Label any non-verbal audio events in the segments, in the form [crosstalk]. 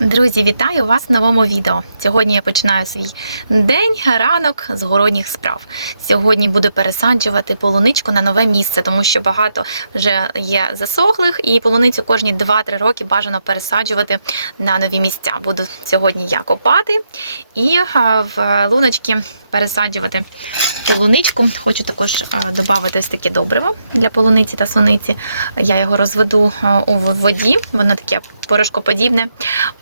Друзі, вітаю вас в новому відео. Сьогодні я починаю свій день, ранок з городніх справ. Сьогодні буду пересаджувати полуничку на нове місце, тому що багато вже є засохлих, і полуницю кожні 2-3 роки бажано пересаджувати на нові місця. Буду сьогодні я копати і в луночки пересаджувати полуничку. Хочу також додати ось таке добриво для полуниці та суниці. Я його розведу у воді, воно таке порошкоподібне.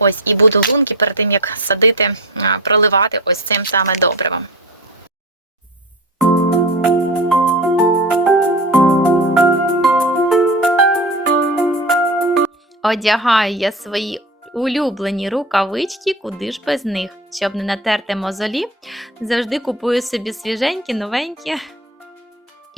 Ось і буду лунки перед тим як садити, проливати ось цим саме добривом. Одягаю я свої улюблені рукавички, куди ж без них. Щоб не натерти мозолі, завжди купую собі свіженькі, новенькі.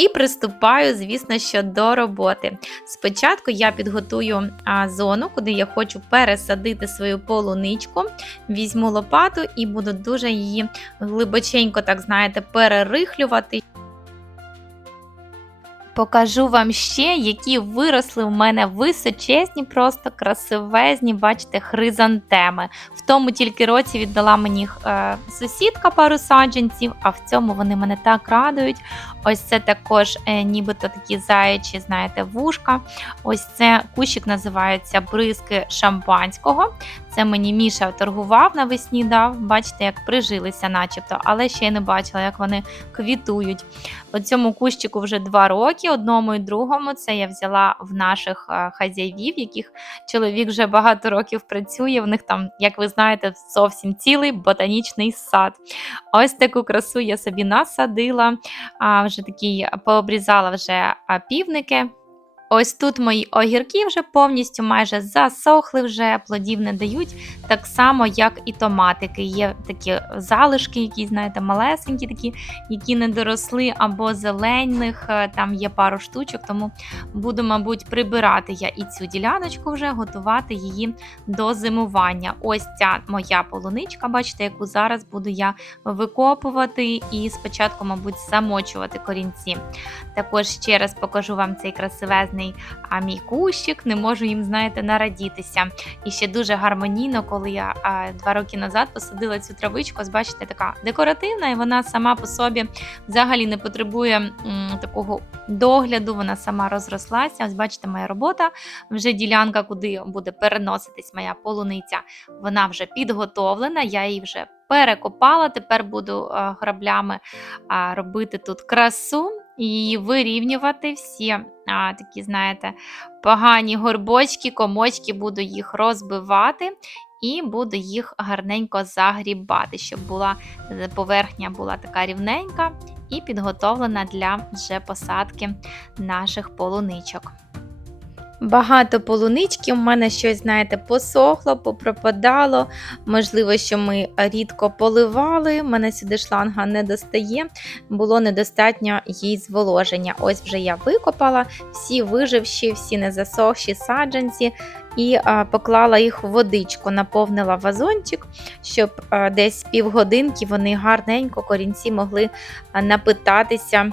І приступаю, звісно, що до роботи. Спочатку я підготую зону, куди я хочу пересадити свою полуничку. Візьму лопату і буду дуже її глибоченько, так знаєте, перерихлювати. Покажу вам ще, які виросли у мене височезні, просто красивезні, бачите, хризантеми. В тому тільки році віддала мені е, сусідка пару саджанців, а в цьому вони мене так радують. Ось це також е, нібито такі заячі, знаєте, вушка. Ось це кущик називається бризки шампанського. Це мені Міша торгував навесні, дав. Бачите, як прижилися, начебто, але ще я не бачила, як вони квітують. У цьому кущику вже два роки, одному і другому. Це я взяла в наших хазяївів, яких чоловік вже багато років працює. В них там, як ви знаєте, зовсім цілий ботанічний сад. Ось таку красу я собі насадила. А вже такий пообрізала вже півники. Ось тут мої огірки вже повністю майже засохли, вже плодів не дають, так само, як і томатики. Є такі залишки, які, знаєте, малесенькі, такі, які не доросли, або зелених, е, там є пару штучок, тому буду, мабуть, прибирати я і цю діляночку вже, готувати її до зимування. Ось ця моя полуничка, бачите, яку зараз буду я викопувати і спочатку, мабуть, замочувати корінці. Також ще раз покажу вам цей красивезний а, мій кущик, не можу їм, знаєте, нарадітися. І ще дуже гармонійно, коли я а, два роки назад посадила цю травичку, ось бачите, така декоративна, і вона сама по собі взагалі не потребує м, такого догляду, вона сама розрослася. Ось бачите, моя робота, вже ділянка, куди буде переноситись моя полуниця, вона вже підготовлена, я її вже перекопала. Тепер буду граблями робити тут красу і вирівнювати всі а, такі, знаєте, погані горбочки, комочки, буду їх розбивати. І буду їх гарненько загрібати, щоб була е, поверхня була така рівненька і підготовлена для вже посадки наших полуничок. Багато полунички у мене щось, знаєте, посохло, попропадало. Можливо, що ми рідко поливали. Мене сюди шланга не достає, було недостатньо їй зволоження. Ось вже я викопала всі виживші, всі незасохші саджанці. І поклала їх в водичку, наповнила вазончик, щоб десь півгодинки вони гарненько корінці могли напитатися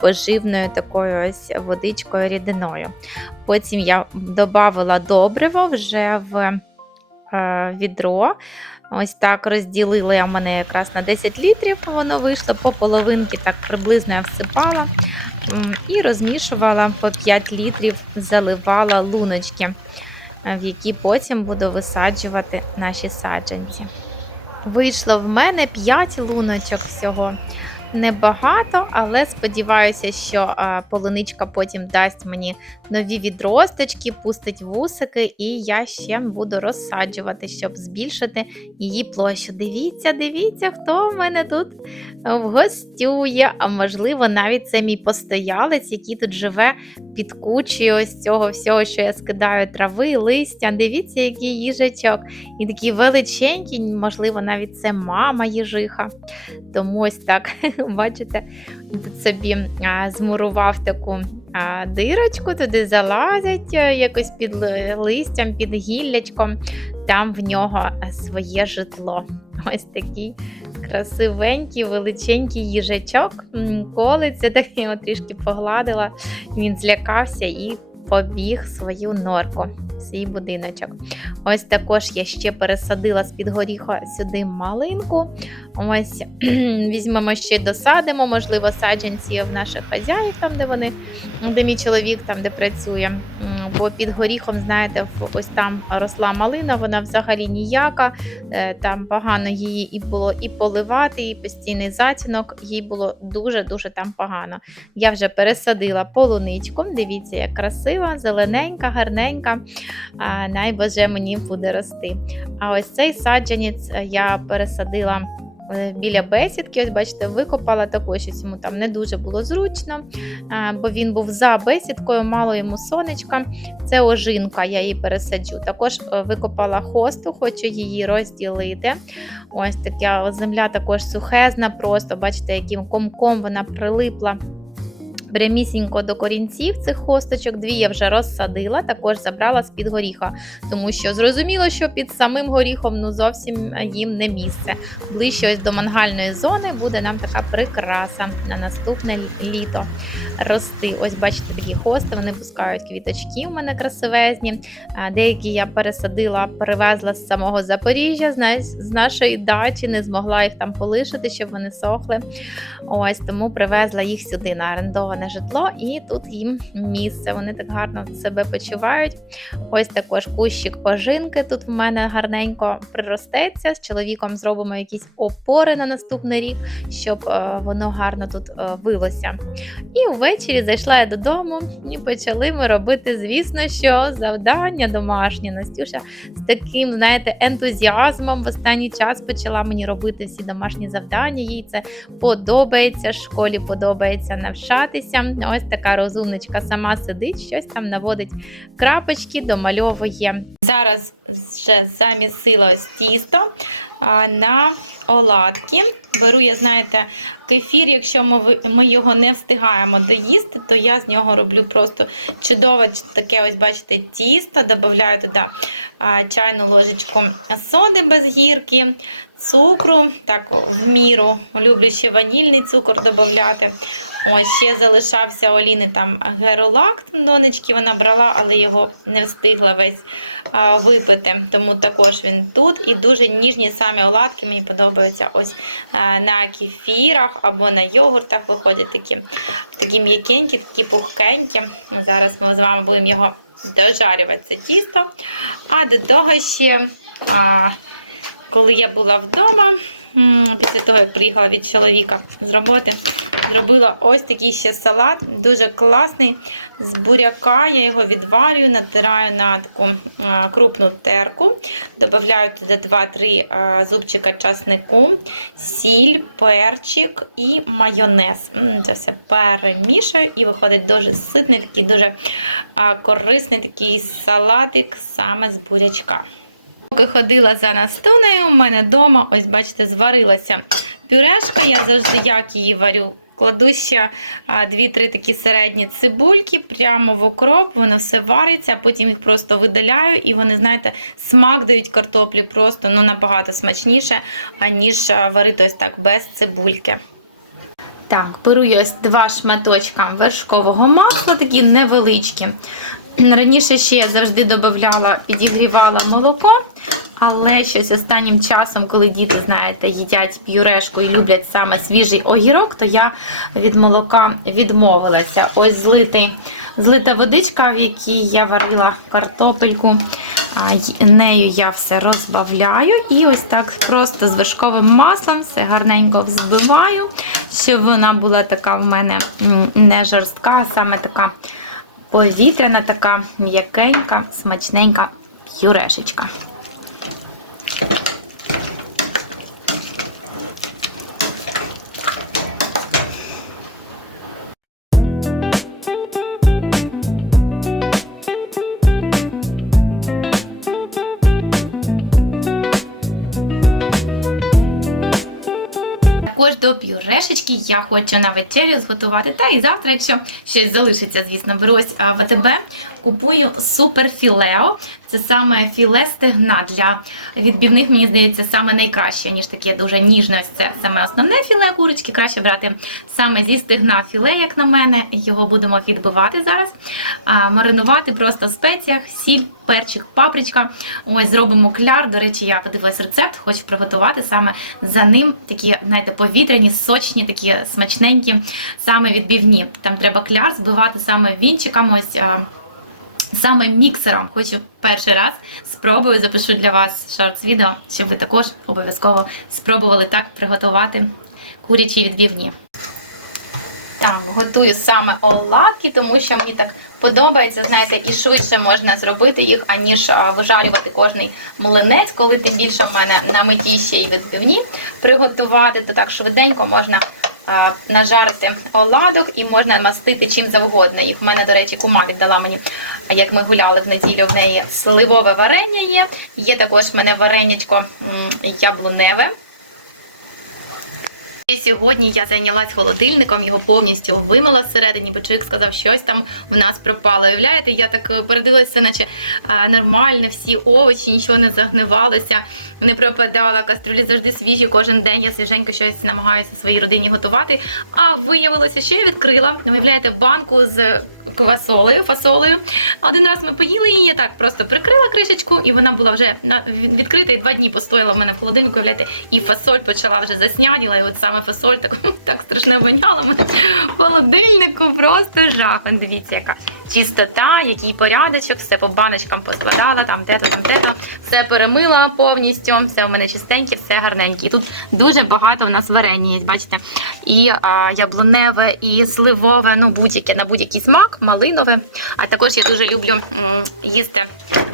поживною такою ось водичкою рідиною. Потім я додавала добриво вже в відро. Ось так розділила я мене якраз на 10 літрів, воно вийшло по половинки, так приблизно я всипала і розмішувала по 5 літрів, заливала луночки, в які потім буду висаджувати наші саджанці. Вийшло в мене 5 луночок всього. Небагато, але сподіваюся, що а, полуничка потім дасть мені нові відросточки, пустить вусики, і я ще буду розсаджувати, щоб збільшити її площу. Дивіться, дивіться, хто в мене тут гостює, а можливо, навіть це мій постоялець, який тут живе під кучею ось цього всього, що я скидаю трави, листя. Дивіться, який їжачок. І такий величенький, можливо, навіть це мама їжиха. Тому ось так, [laughs] бачите, тут собі змурував таку дирочку, туди залазять а, якось під листям, під гіллячком. Там в нього своє житло. Ось такий красивенький, величенький їжачок. Колиться, так [laughs] його трішки погладила. Він злякався і побіг свою норку. свій будиночок. Ось також я ще пересадила з-під горіха сюди малинку. Ось [clears throat] візьмемо ще досадимо, можливо, саджанці в наших хазяїв, там, де вони, де мій чоловік там, де працює. Бо під горіхом, знаєте, ось там росла малина, вона взагалі ніяка. Е, Там погано її і було і поливати, і постійний затінок. Їй було дуже-дуже там погано. Я вже пересадила полуничку. Дивіться, як красива, зелененька, гарненька. А, най мені буде рости. А ось цей саджанець е, я пересадила. Е, Біля бесідки, ось бачите, викопала також, що йому там не дуже було зручно, бо він був за бесідкою, мало йому сонечка. Це ожинка, я її пересаджу. Також е, викопала хосту, хочу її розділити. Ось така земля також сухезна, просто бачите, яким комком вона прилипла. Прямісінько до корінців цих хосточок, дві я вже розсадила, також забрала з-під горіха, тому що зрозуміло, що під самим горіхом ну зовсім їм не місце. Ближче ось до мангальної зони буде нам така прикраса на наступне літо рости. Ось бачите, такі хости, вони пускають квіточки у мене красивезні. Деякі я пересадила, перевезла з самого Запоріжжя, з нашої дачі, не змогла їх там полишити, щоб вони сохли. Ось тому привезла їх сюди на орендоване житло, і тут їм місце. Вони так гарно себе почувають. Ось також кущик ожинки тут в мене гарненько приростеться. З чоловіком зробимо якісь опори на наступний рік, щоб е, воно гарно тут е, вилося. І ввечері зайшла я додому і почали ми робити, звісно, що завдання домашнє. Настюша з таким, знаєте, ентузіазмом в останній час почала мені робити всі домашні завдання. Їй це подобається, школі подобається навчатися. Ось така розумничка сама сидить, щось там наводить крапочки, домальовує. Зараз ще замісила ось тісто на оладки. Беру, я знаєте, кефір, якщо ми, ми його не встигаємо доїсти, то я з нього роблю просто чудове таке, ось бачите, тісто. Додаю туди чайну ложечку соди без гірки, цукру, так в міру. Люблю ще ванільний цукор додати. Ось ще залишався Оліни там геролакт донечки, вона брала, але його не встигла весь а, випити. Тому також він тут. І дуже ніжні самі оладки мені подобаються ось а, на кефірах або на йогуртах виходять такі, такі м'якенькі, такі пухкенькі. Зараз ми з вами будемо його дожарювати це тісто. А до того ще, а, коли я була вдома, після того, як приїхала від чоловіка з роботи, зробила ось такий ще салат, дуже класний. З буряка я його відварюю, натираю на таку крупну терку, додаю туди 2-3 зубчика часнику, сіль, перчик і майонез. Це все перемішаю і виходить дуже ситний, такий дуже корисний такий салатик саме з бурячка. Поки ходила за настунею, у мене вдома, ось бачите, зварилася пюрешка. Я завжди як її варю. Кладу ще а, дві-три такі середні цибульки прямо в окроп, воно все вариться, а потім їх просто видаляю, і вони, знаєте, смак дають картоплі просто ну, набагато смачніше, аніж варити ось так без цибульки. Так, беру я ось два шматочка вершкового масла, такі невеличкі. Раніше ще я завжди додавала, підігрівала молоко, але щось останнім часом, коли діти, знаєте, їдять п'юрешку і люблять саме свіжий огірок, то я від молока відмовилася. Ось злитий, злита водичка, в якій я варила картопельку. Нею я все розбавляю і ось так просто з вершковим маслом все гарненько взбиваю, щоб вона була така в мене не жорстка, а саме така повітряна, така м'якенька, смачненька пюрешечка. Також до пюрешечки я хочу на вечерю зготувати. Та і завтра, якщо щось залишиться, звісно, берусь в АТБ, купую суперфілео. Це саме філе стегна для відбівних, мені здається, саме найкраще, ніж таке дуже ніжне. Це саме основне філе курочки. Краще брати саме зі стегна філе, як на мене. Його будемо відбивати зараз. Маринувати просто в спеціях, сіль, перчик, папричка. Ось зробимо кляр. До речі, я подивилась рецепт, хочу приготувати саме за ним такі, знаєте, повітряні, сочні, такі смачненькі, саме відбівні. Там треба кляр збивати саме вінчиком. Ось. Саме міксером хочу перший раз спробую запишу для вас шорт відео, щоб ви також обов'язково спробували так приготувати курячі відбівні. Так, готую саме оладки, тому що мені так подобається, знаєте, і швидше можна зробити їх, аніж вижарювати кожний млинець, коли тим більше в мене на меті ще й відбивні приготувати, то так швиденько можна нажарити оладок і можна мастити чим завгодно. Їх в мене, до речі, кума віддала мені, як ми гуляли в неділю, в неї сливове варення є. Є також в мене варенячко яблуневе. Сьогодні я зайнялась холодильником, його повністю вимила всередині, бо чоловік сказав, що щось там в нас пропало. Уявляєте, я так е, передивилася, наче нормально, всі овочі, нічого не загнивалося, не пропадала. Каструлі завжди свіжі. Кожен день я свіженько щось намагаюся своїй родині готувати. А виявилося, що я відкрила. Уявляєте, банку з квасолею, фасолею. Один раз ми поїли її, я так просто прикрила кришечку, і вона була вже відкрита, і два дні постояла в мене в холодильнику, уявляєте, і фасоль почала вже засняніла, і от саме фасоль так, [laughs] так страшно воняла в холодильнику, просто жах. Дивіться, яка чистота, який порядочок, все по баночкам поскладала, там де-то, там де-то, все перемила повністю, все в мене чистеньке, все гарненьке. І тут дуже багато в нас варення є, бачите, і а, яблуневе, і сливове, ну будь-яке на будь-який смак, малинове. А також я дуже люблю їсти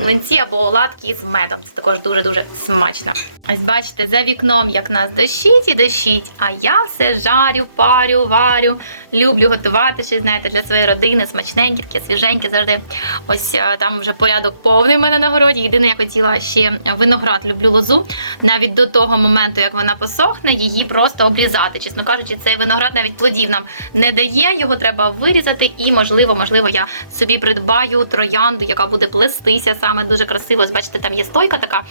млинці або оладки з медом. Це також дуже-дуже смачно. Ось бачите, за вікном, як нас дощить і дощить, а я все жарю, парю, варю. Люблю готувати ще, знаєте, для своєї родини смачненьке, таке свіженьке завжди. Ось е, там вже порядок повний в мене на городі. Єдине, я хотіла ще виноград, люблю лозу. Навіть до того моменту, як вона посохне, її просто обрізати. Чесно кажучи, цей виноград навіть плодів нам не дає. Його треба вирізати, і можливо, можливо, я собі придбаю троянду, яка буде плестися саме дуже красиво. Ось бачите, там є стойка така,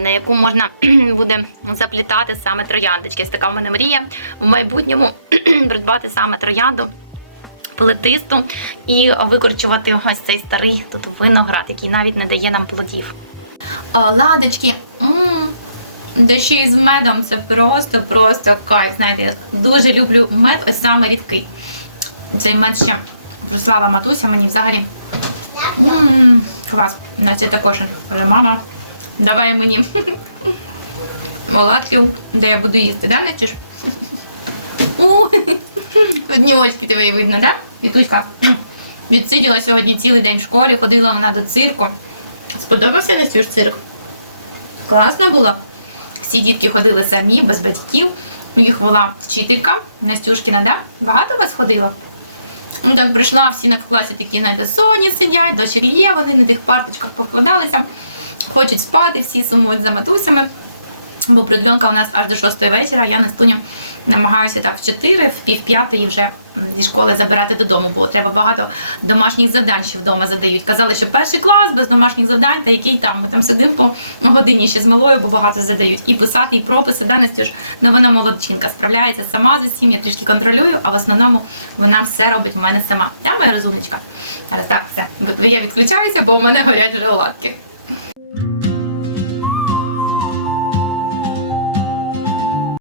на яку можна [clears throat] буде заплітати саме трояндочки. Ось така в мене мрія в майбутньому [clears throat] придбати саме троянду. Плетисту і викорчувати ось цей старий тут виноград, який навіть не дає нам плодів. Оладочки. М, Да ще й з медом це просто, просто кайф. Знаєте, я дуже люблю мед, ось саме рідкий. Цей мед ще прислала матуся мені взагалі. М, Клас. На це також каже, мама, давай мені оладків, де я буду їсти, да, Настюш? У, Одні очки тебе видно, да? Вітуська відсиділа сьогодні цілий день в школі, ходила вона до цирку. Сподобався Настюш цирк? Класно було. Всі дітки ходили самі, без батьків. Їх вела вчителька Настюшкіна, да? Багато вас ходило? Ну так прийшла, всі на класі такі на соні сидять, дочері є, вони на тих парточках покладалися, хочуть спати, всі сумують за матусями. Бо продльонка у нас аж до 6 вечора, я на стуні намагаюся так в 4, в пів п'ятої вже зі школи забирати додому, бо треба багато домашніх завдань ще вдома задають. Казали, що перший клас без домашніх завдань, та який там ми там сидимо по годині ще з малою, бо багато задають. І писати, і прописи, да, Настюш? Ну вона молодчинка, справляється сама за всім, я трішки контролюю, а в основному вона все робить в мене сама. Та моя розумничка. Але так, все, я відключаюся, бо у мене горять вже оладки.